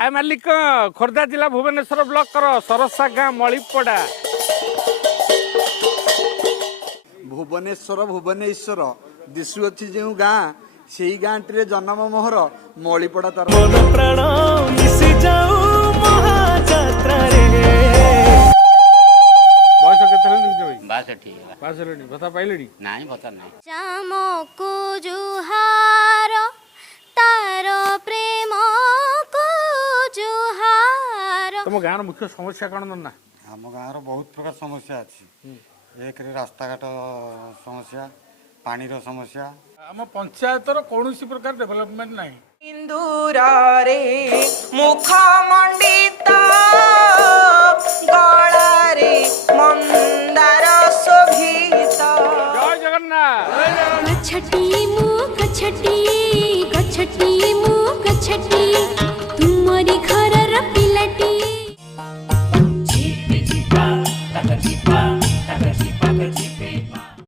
आ मालिक खोर्धा जिला भुवनेश्वर ब्लॉक सरसा गाँ मणिपड़ा भुवनेश्वर भुवनेश्वर दिशुअछि जो गाँ से गाँ टे जन्म मोहर मणिपड़ा तार मन प्राण मिशि जाऊ महाजात्रा रे। बयस के बास ठीक है पास भत्ता पाइले नहीं पता नहीं श्यामको जुहार तार प्रेम को जुहार। तुम गाँव मुख्य समस्या कौन ना आम गाँव बहुत प्रकार समस्या अच्छी एक रास्ता घाट समस्या पानीर समस्या आम पंचायतर कौन प्रकार डेभलपमेंट ना सिंदूरे मुखमंडित गलारे मंदार शोभित। जय जगन्नाथ। छठी